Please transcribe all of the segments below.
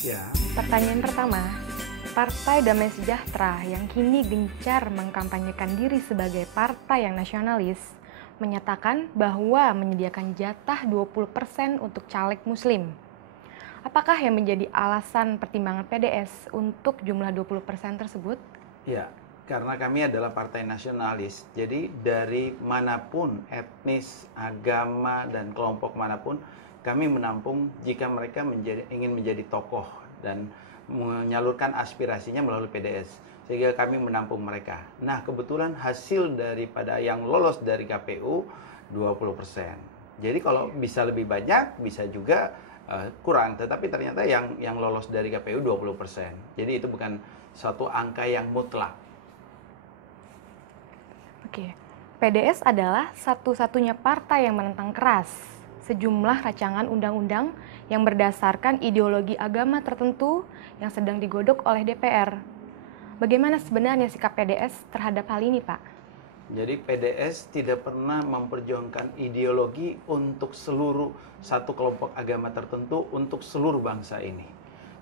Ya, Pertanyaan pertama, Partai Damai Sejahtera yang kini gencar mengkampanyekan diri sebagai partai yang nasionalis menyatakan bahwa menyediakan jatah 20% untuk caleg muslim. Apakah yang menjadi alasan pertimbangan PDS untuk jumlah 20% tersebut? ya, karena kami adalah partai nasionalis. Jadi dari manapun, etnis, agama, dan kelompok manapun, kami menampung jika mereka ingin menjadi tokoh dan menyalurkan aspirasinya melalui PDS. Sehingga kami menampung mereka. Nah, kebetulan hasil daripada yang lolos dari KPU 20%. Jadi kalau bisa lebih banyak, bisa juga kurang. Tetapi ternyata yang lolos dari KPU 20%. Jadi itu bukan suatu angka yang mutlak. Oke, PDS adalah satu-satunya partai yang menentang keras sejumlah rancangan undang-undang yang berdasarkan ideologi agama tertentu yang sedang digodok oleh DPR. Bagaimana sebenarnya sikap PDS terhadap hal ini, Pak? Jadi PDS tidak pernah memperjuangkan ideologi untuk seluruh satu kelompok agama tertentu untuk seluruh bangsa ini.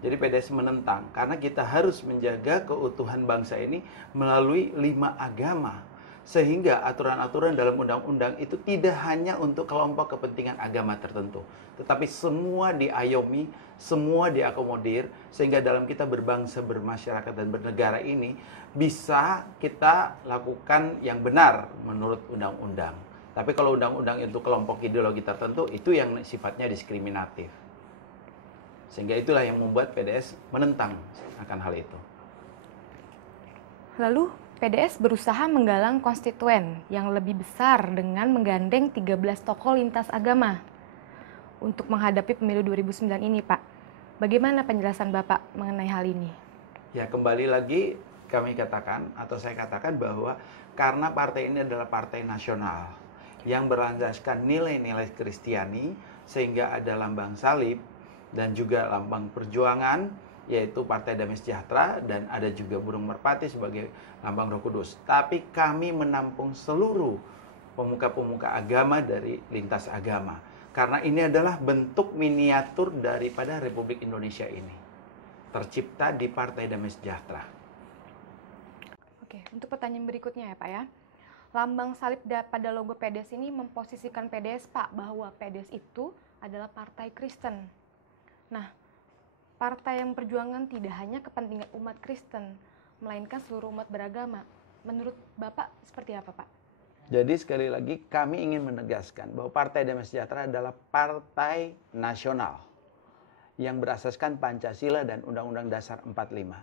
Jadi PDS menentang karena kita harus menjaga keutuhan bangsa ini melalui 5 agama. Sehingga aturan-aturan dalam undang-undang itu tidak hanya untuk kelompok kepentingan agama tertentu, tetapi semua diayomi, semua diakomodir, sehingga dalam kita berbangsa, bermasyarakat, dan bernegara ini bisa kita lakukan yang benar menurut undang-undang. Tapi kalau undang-undang itu kelompok ideologi tertentu, itu yang sifatnya diskriminatif. Sehingga itulah yang membuat PDS menentang akan hal itu. Lalu, PDS berusaha menggalang konstituen yang lebih besar dengan menggandeng 13 tokoh lintas agama untuk menghadapi pemilu 2009 ini, Pak. Bagaimana penjelasan Bapak mengenai hal ini? Ya, kembali lagi kami katakan atau saya katakan bahwa karena partai ini adalah partai nasional yang berlandaskan nilai-nilai Kristiani sehingga ada lambang salib dan juga lambang perjuangan yaitu Partai Damai Sejahtera dan ada juga burung merpati sebagai lambang Roh Kudus. Tapi kami menampung seluruh pemuka-pemuka agama dari lintas agama. Karena ini adalah bentuk miniatur daripada Republik Indonesia ini. Tercipta di Partai Damai Sejahtera. Oke, untuk pertanyaan berikutnya ya Pak ya. Lambang salib pada logo PDS ini memposisikan PDS Pak bahwa PDS itu adalah partai Kristen. Nah, partai yang perjuangan tidak hanya kepentingan umat Kristen, melainkan seluruh umat beragama. Menurut Bapak seperti apa, Pak? Jadi sekali lagi kami ingin menegaskan bahwa Partai Damai Sejahtera adalah partai nasional yang berasaskan Pancasila dan Undang-Undang Dasar 45.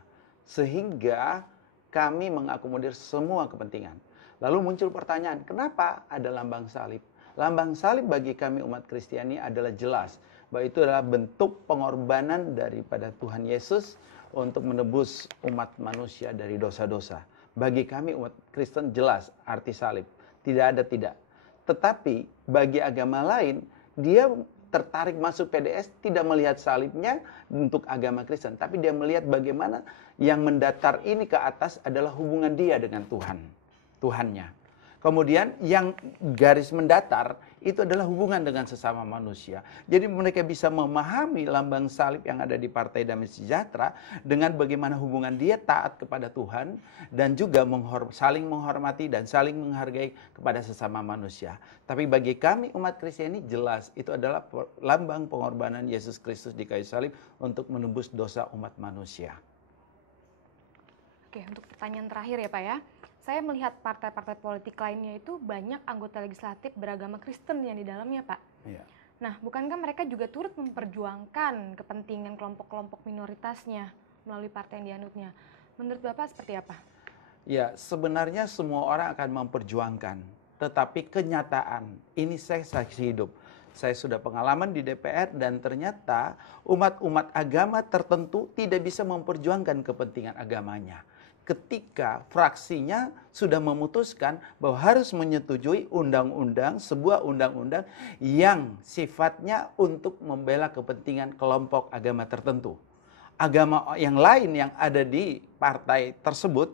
Sehingga kami mengakomodir semua kepentingan. Lalu muncul pertanyaan, kenapa ada lambang salib? Lambang salib bagi kami umat Kristiani adalah jelas bahwa itu adalah bentuk pengorbanan daripada Tuhan Yesus untuk menebus umat manusia dari dosa-dosa. Bagi kami umat Kristen jelas arti salib. Tidak ada tidak. Tetapi bagi agama lain, dia tertarik masuk PDS tidak melihat salibnya untuk agama Kristen. Tapi dia melihat bagaimana yang mendatar ini ke atas adalah hubungan dia dengan Tuhan. Tuhannya. Kemudian yang garis mendatar itu adalah hubungan dengan sesama manusia. Jadi mereka bisa memahami lambang salib yang ada di Partai Damai Sejahtera dengan bagaimana hubungan dia taat kepada Tuhan dan juga saling menghormati dan saling menghargai kepada sesama manusia. Tapi bagi kami umat Kristiani jelas itu adalah lambang pengorbanan Yesus Kristus di kayu salib untuk menebus dosa umat manusia. Oke, untuk pertanyaan terakhir ya Pak ya. Saya melihat partai-partai politik lainnya itu banyak anggota legislatif beragama Kristen yang di dalamnya, Pak. Iya. Nah, bukankah mereka juga turut memperjuangkan kepentingan kelompok-kelompok minoritasnya melalui partai yang dianutnya? Menurut Bapak seperti apa? Ya, sebenarnya semua orang akan memperjuangkan. Tetapi kenyataan, ini saya saksi hidup. Saya sudah pengalaman di DPR dan ternyata umat-umat agama tertentu tidak bisa memperjuangkan kepentingan agamanya. Ketika fraksinya sudah memutuskan bahwa harus menyetujui undang-undang, sebuah undang-undang yang sifatnya untuk membela kepentingan kelompok agama tertentu. Agama yang lain yang ada di partai tersebut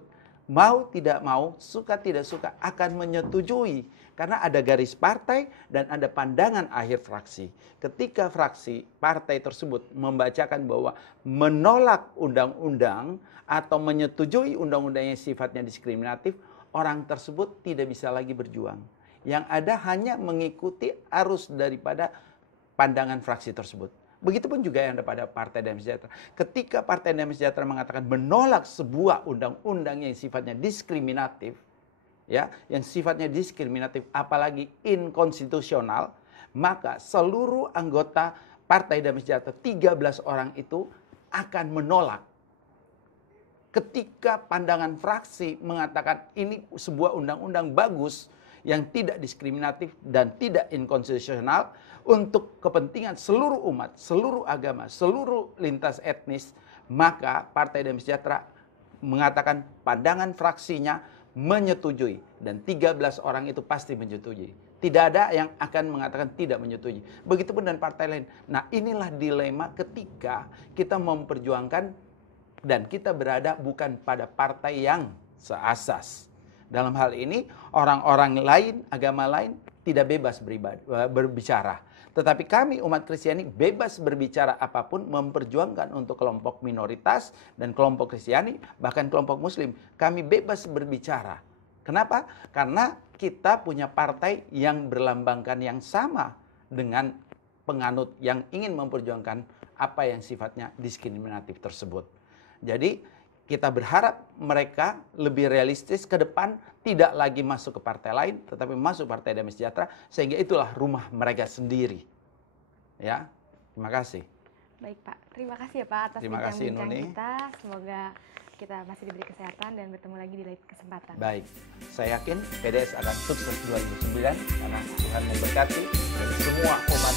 mau tidak mau, suka tidak suka akan menyetujui. Karena ada garis partai dan ada pandangan akhir fraksi. Ketika fraksi partai tersebut membacakan bahwa menolak undang-undang atau menyetujui undang-undang yang sifatnya diskriminatif, orang tersebut tidak bisa lagi berjuang. Yang ada hanya mengikuti arus daripada pandangan fraksi tersebut. Begitupun juga yang ada pada Partai Damai Sejahtera. Ketika Partai Damai Sejahtera mengatakan menolak sebuah undang-undang yang sifatnya diskriminatif, ya, yang sifatnya diskriminatif apalagi inkonstitusional, maka seluruh anggota Partai Damai Sejahtera 13 orang itu akan menolak. Ketika pandangan fraksi mengatakan ini sebuah undang-undang bagus yang tidak diskriminatif dan tidak inkonstitusional untuk kepentingan seluruh umat, seluruh agama, seluruh lintas etnis, maka Partai Damai Sejahtera mengatakan pandangan fraksinya menyetujui dan 13 orang itu pasti menyetujui. Tidak ada yang akan mengatakan tidak menyetujui. Begitupun dengan partai lain. Nah, inilah dilema ketika kita memperjuangkan dan kita berada bukan pada partai yang seasas. Dalam hal ini, orang-orang lain, agama lain tidak bebas berbicara. Tetapi kami umat Kristiani bebas berbicara apapun, memperjuangkan untuk kelompok minoritas dan kelompok Kristiani, bahkan kelompok Muslim. Kami bebas berbicara. Kenapa? Karena kita punya partai yang berlambangkan yang sama dengan penganut yang ingin memperjuangkan apa yang sifatnya diskriminatif tersebut. Jadi kita berharap mereka lebih realistis ke depan, tidak lagi masuk ke partai lain, tetapi masuk Partai Damai Sejahtera, sehingga itulah rumah mereka sendiri. Ya, terima kasih. Baik Pak, terima kasih ya Pak atas bincang-bincang kita. Semoga kita masih diberi kesehatan dan bertemu lagi di lain kesempatan. Baik, saya yakin PDS akan sukses 2009 karena Tuhan memberkati dan semua umat